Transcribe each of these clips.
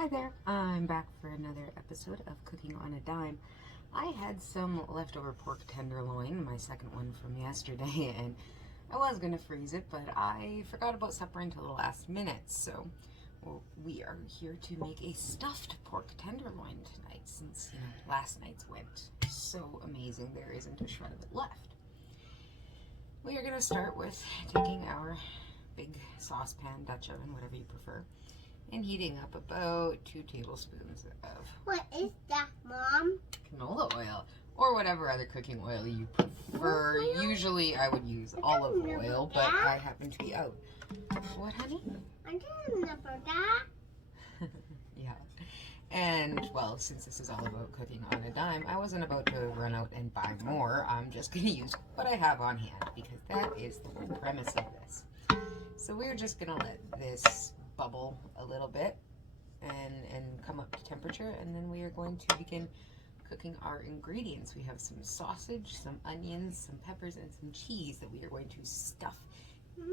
Hi there, I'm back for another episode of Cooking on a Dime. I had some leftover pork tenderloin, my second one from yesterday, and I was going to freeze it, but I forgot about supper until the last minute, so we are here to make a stuffed pork tenderloin tonight, since, last night's went so amazing there isn't a shred of it left. We are going to start with taking our big saucepan, Dutch oven, whatever you prefer, and heating up about 2 tablespoons of... What is that, Mom? Canola oil, or whatever other cooking oil you prefer. Usually I would use olive oil, but I happen to be out. What, honey? I didn't remember that. Yeah. And, well, since this is all about cooking on a dime, I wasn't about to run out and buy more. I'm just going to use what I have on hand, because that is the whole premise of this. So we're just going to let this bubble a little bit and come up to temperature, and then we are going to begin cooking our ingredients. We have some sausage, some onions, some peppers, and some cheese that we are going to stuff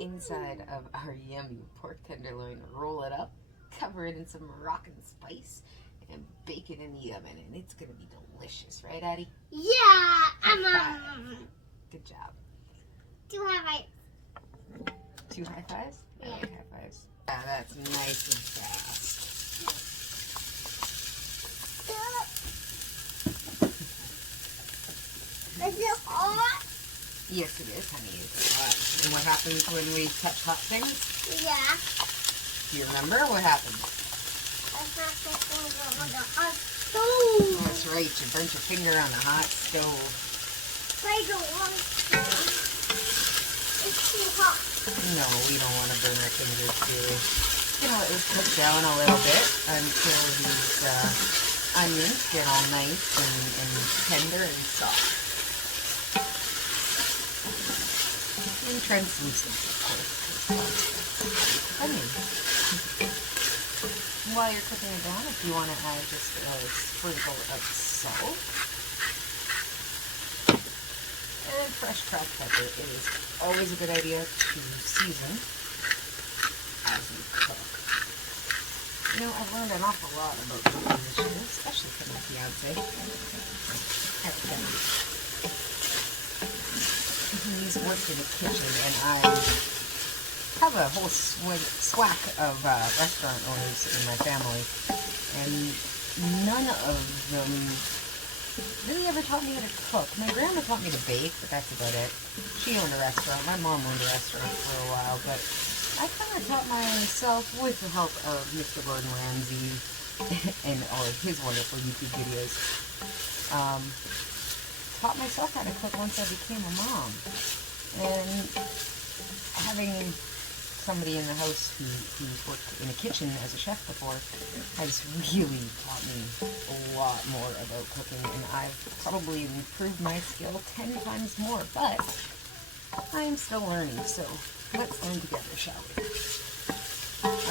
inside of our yummy pork tenderloin. Roll it up, cover it in some Moroccan spice, and bake it in the oven, and it's going to be delicious, right, Addie? Yeah, Good job. 2 high fives. 2 high fives? Yeah. I like high fives. Yeah, that's nice and fast. Is it hot? Yes, it is, honey. It's hot. And what happens when we touch hot things? Yeah. Do you remember what happened? I have to go on the hot stove. That's right. You burnt your finger on the hot stove. I don't want to. It's too hot. No, we don't want to burn our fingers, do we? You know, let this cook down a little bit until these onions get all nice and tender and soft. And translucent, of course. Onion. While you're cooking it down, if you want to add just a sprinkle of salt and fresh cracked pepper, it is always a good idea to season as you cook. You know, I've learned an awful lot about cooking this year, especially from my fiance. He's worked in the kitchen, and I have a whole swack of restaurant owners in my family, and none of them really ever taught me how to cook. My grandma taught me to bake, but that's about it. She owned a restaurant. My mom owned a restaurant for a while, but I kind of taught myself with the help of Mr. Gordon Ramsay and all of his wonderful YouTube videos. Taught myself how to cook once I became a mom. And having somebody in the house who's worked in a kitchen as a chef before has really taught me a lot more about cooking, and I've probably improved my skill 10 times more, but I'm still learning, so let's learn together, shall we?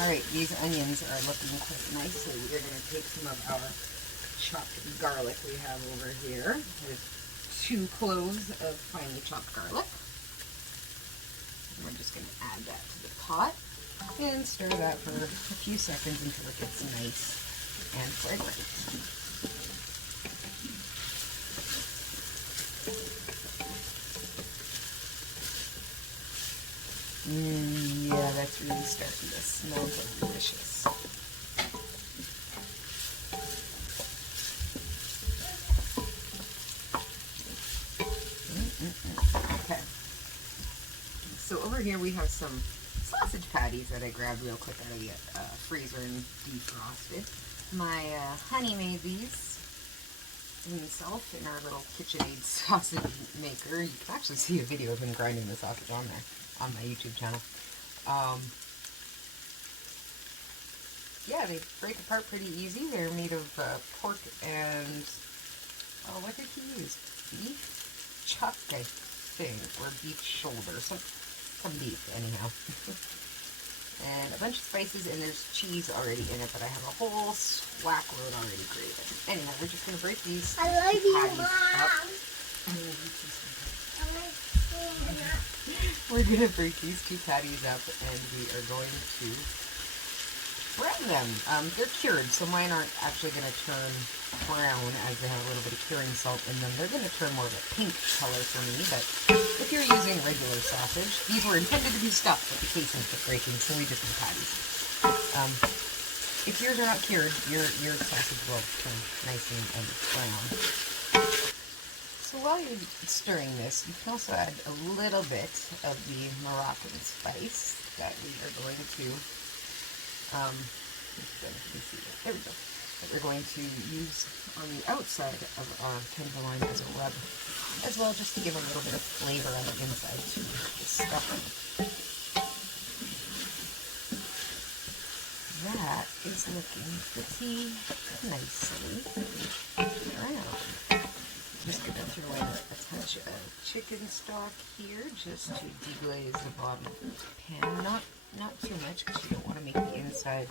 Alright, these onions are looking quite nicely. We're going to take some of our chopped garlic we have over here. There's 2 cloves of finely chopped garlic. We're just going to add that to the pot and stir that for a few seconds until it gets nice and fragrant. Yeah, that's really starting to smell delicious. Okay. So over here we have some sausage patties that I grabbed real quick out of the freezer and defrosted. My honey made these himself in our little KitchenAid sausage maker. You can actually see a video of him grinding the sausage on there on my YouTube channel. Yeah, they break apart pretty easy. They're made of pork and, oh, what did he use? Beef chuck, I think, or beef shoulder, some beef anyhow. And a bunch of spices, and there's cheese already in it, but I have a whole swack load already grated. Anyhow, we're just going to break these I love you, patties Mom. up. We're going to break these 2 patties up, and we are going to brown them. They're cured, so mine aren't actually going to turn brown as they have a little bit of curing salt in them. They're going to turn more of a pink color for me, but if you're using regular sausage, these were intended to be stuffed, but the casing kept breaking, so we just made patties. If yours are not cured, your sausage will turn nice and brown. So while you're stirring this, you can also add a little bit of the Moroccan spice that we are going to, there we go, that we're going to use on the outside of our tenderloin as a rub, as well, just to give a little bit of flavor on the inside to the stuffing. That is looking pretty nicely brown. Just going to throw in a touch of chicken stock here just to deglaze the bottom of the pan. Not too much, because you don't want to make the inside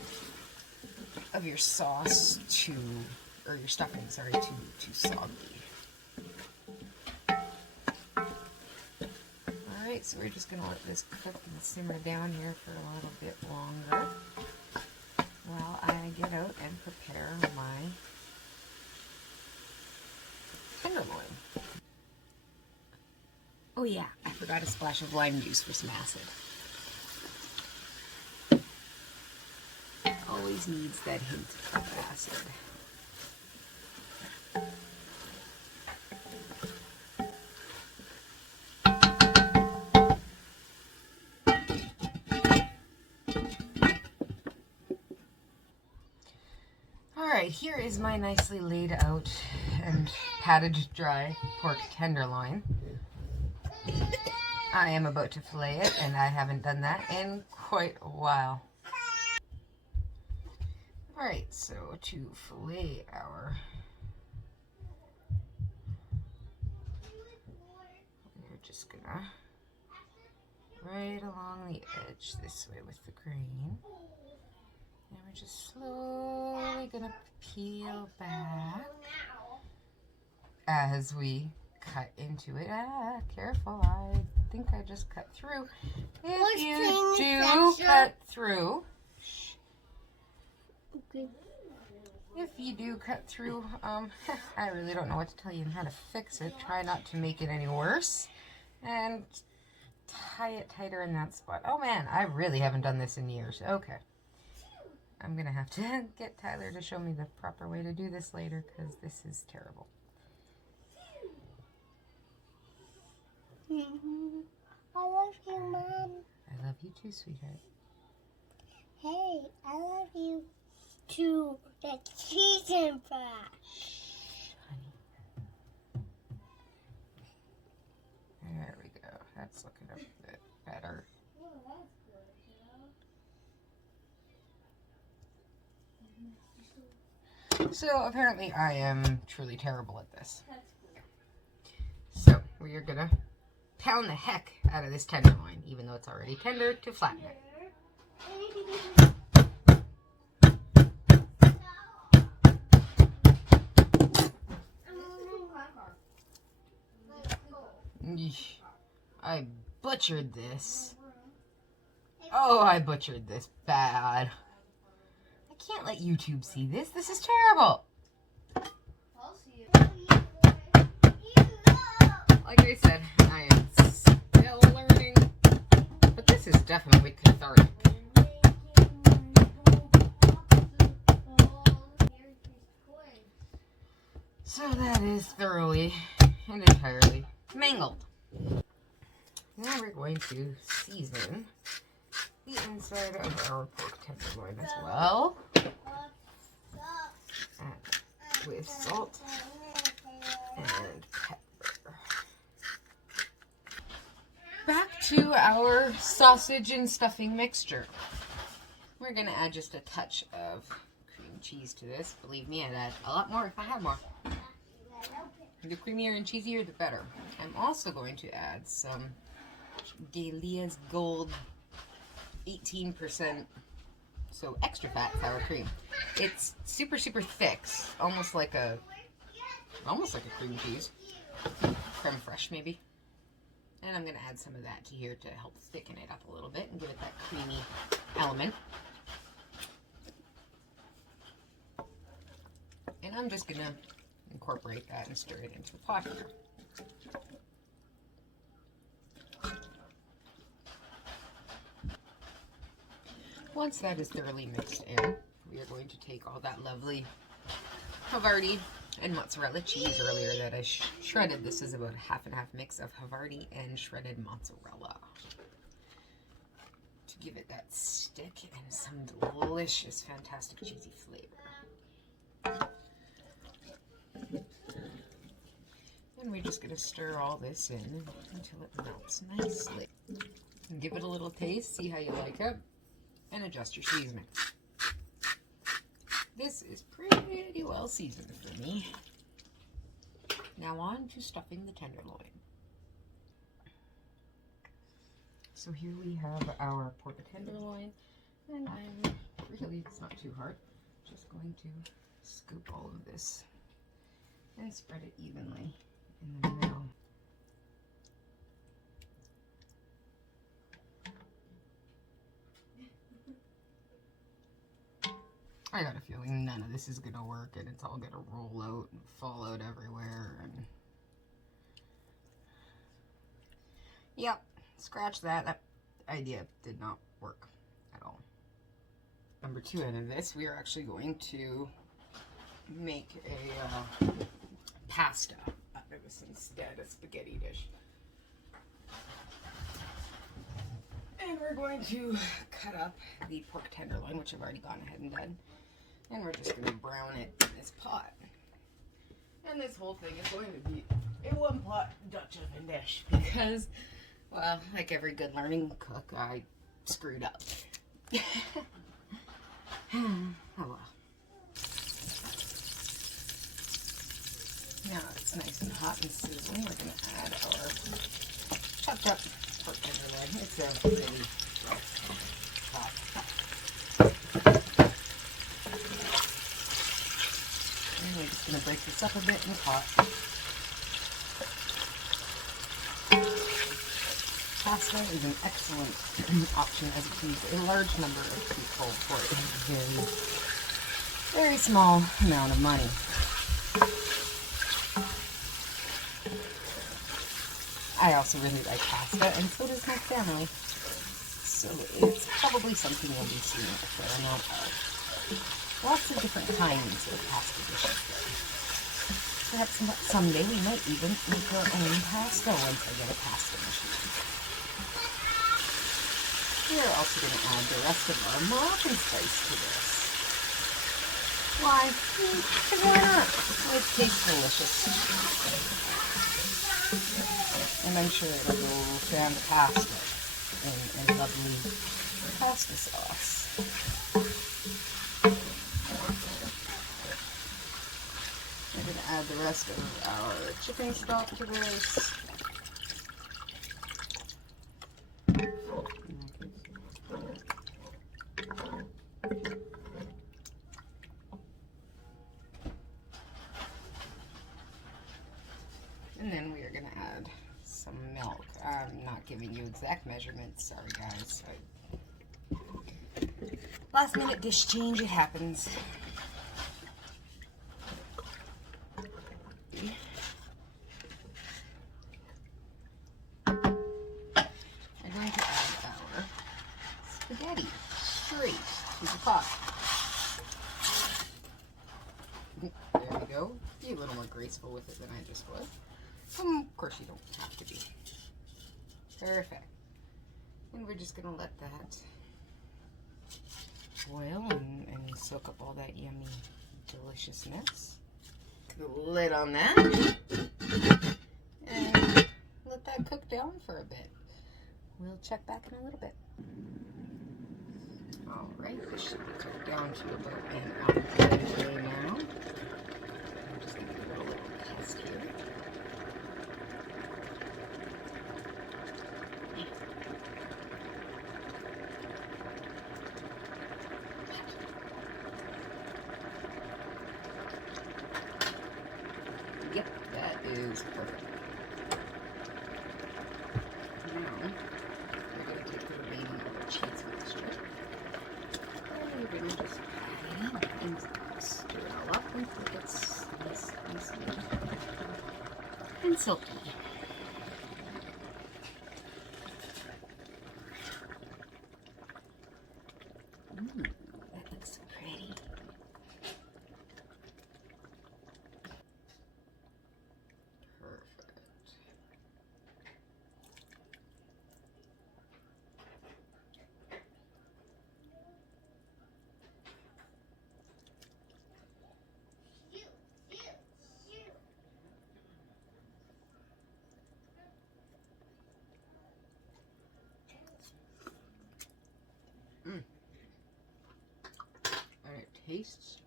of your sauce or your stuffing, sorry, too soggy. Alright, so we're just going to let this cook and simmer down here for a little bit longer while I get out and prepare my tenderloin. Oh yeah, I forgot a splash of lime juice for some acid. Always needs that hint of acid. Alright, here is my nicely laid out and patted dry pork tenderloin. I am about to fillet it, and I haven't done that in quite a while. Alright, so to fillet we're just gonna right along the edge this way with the grain. And we're just slowly gonna peel back as we cut into it. Ah, careful, I think I just cut through. If you do cut through, if you do cut through, I really don't know what to tell you on how to fix it. Try not to make it any worse, and tie it tighter in that spot. Oh man, I really haven't done this in years. Okay. I'm going to have to get Tyler to show me the proper way to do this later, because this is terrible. I love you, Mom. I love you too, sweetheart. Hey, I love you too. The chicken fries. Honey. There we go. That's looking a bit better. So apparently I am truly terrible at this. So we are gonna pound the heck out of this tenderloin, even though it's already tender, to flatten it. Eesh. I butchered this. Oh, I butchered this bad. I can't let YouTube see this. This is terrible. Like I said, I am still learning, but this is definitely cathartic. So that is thoroughly and entirely mangled. Now we're going to season the inside of our pork tenderloin as well, with salt and pepper. Back to our sausage and stuffing mixture. We're going to add just a touch of cream cheese to this. Believe me, I'd add a lot more if I had more. The creamier and cheesier, the better. I'm also going to add some Delia's Gold 18%, so extra fat sour cream. It's super, super thick, almost like a cream cheese. Creme fraiche, maybe. And I'm going to add some of that to here to help thicken it up a little bit and give it that creamy element. I'm just going to incorporate that and stir it into the pot here. Once that is thoroughly mixed in, we are going to take all that lovely Havarti and mozzarella cheese earlier that I shredded. This is about a half and half mix of Havarti and shredded mozzarella to give it that stick and some delicious, fantastic cheesy flavor. And we're just going to stir all this in until it melts nicely. And give it a little taste, see how you like it, and adjust your seasoning. This is pretty well seasoned for me. Now on to stuffing the tenderloin. So here we have our pork tenderloin, and it's not too hard, just going to scoop all of this and spread it evenly in the middle. I got a feeling none of this is gonna work and it's all gonna roll out and fall out everywhere. And yep, scratch that. That idea did not work at all. Number 2 out of this, we are actually going to make a pasta out of this instead, a spaghetti dish. And we're going to cut up the pork tenderloin, which I've already gone ahead and done. And we're just going to brown it in this pot. And this whole thing is going to be a one-pot Dutch oven dish because, well, like every good learning cook, I screwed up. Oh well. Now it's nice and hot and sizzling. We're going to add our chopped up pork tenderloin. It's a really hot. And we're just going to break this up a bit in the pot. Pasta is an excellent option as it feeds a large number of people for a very small amount of money. I also really like pasta, and so does my family. So it's probably something we'll be seeing a fair amount of. Lots of different kinds of pasta dishes though. Perhaps someday we might even make our own pasta once I get a pasta machine. We are also going to add the rest of our Moroccan spice to this. Why? Because why not? It tastes delicious. And I'm sure it'll go fantastic in a lovely pasta sauce. We're going to add the rest of our chicken stock to this. And then we are going to add some milk. I'm not giving you exact measurements. Sorry, guys. Last minute dish change, it happens. I'm going to add our spaghetti straight to the pot. There we go. Be a little more graceful with it than I just was. Of course, you don't have to be. Perfect. And we're just going to let that boil and soak up all that yummy deliciousness. Put a lid on that. And let that cook down for a bit. We'll check back in a little bit. Alright, this should be cooked down to about an hour now. I'm just going to give it a little test here. Yep, that is perfect. Now, we're going to take the remaining of our cheese mixture. And we're going to just add it in and stir it all up until it gets and silky. Ooh, that looks so pretty. Perfect. And it tastes